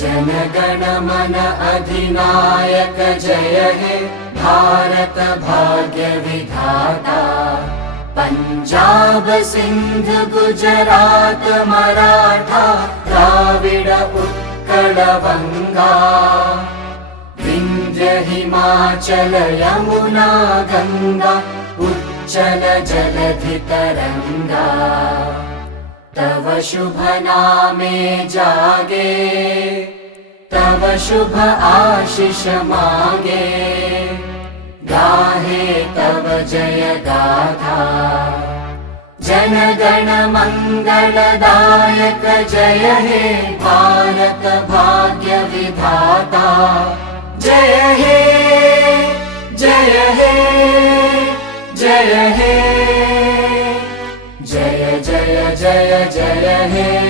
जनगण मन अधिनायक जय हे भारत भाग्य विधाता। पंजाब सिंध गुजरात मराठा द्राविड उत्कल बंगा। विंध्य हिमाचल यमुना गंगा उच्चल जलधि तरंगा। तव शुभ नामे जागे तव शुभ आशीष मागे। गाहे तव जय गाथा जनगण मंगलदायक जय हे भारत भाग्य विधाता। जय हे जय हे जय हे जय जय जय जय हे।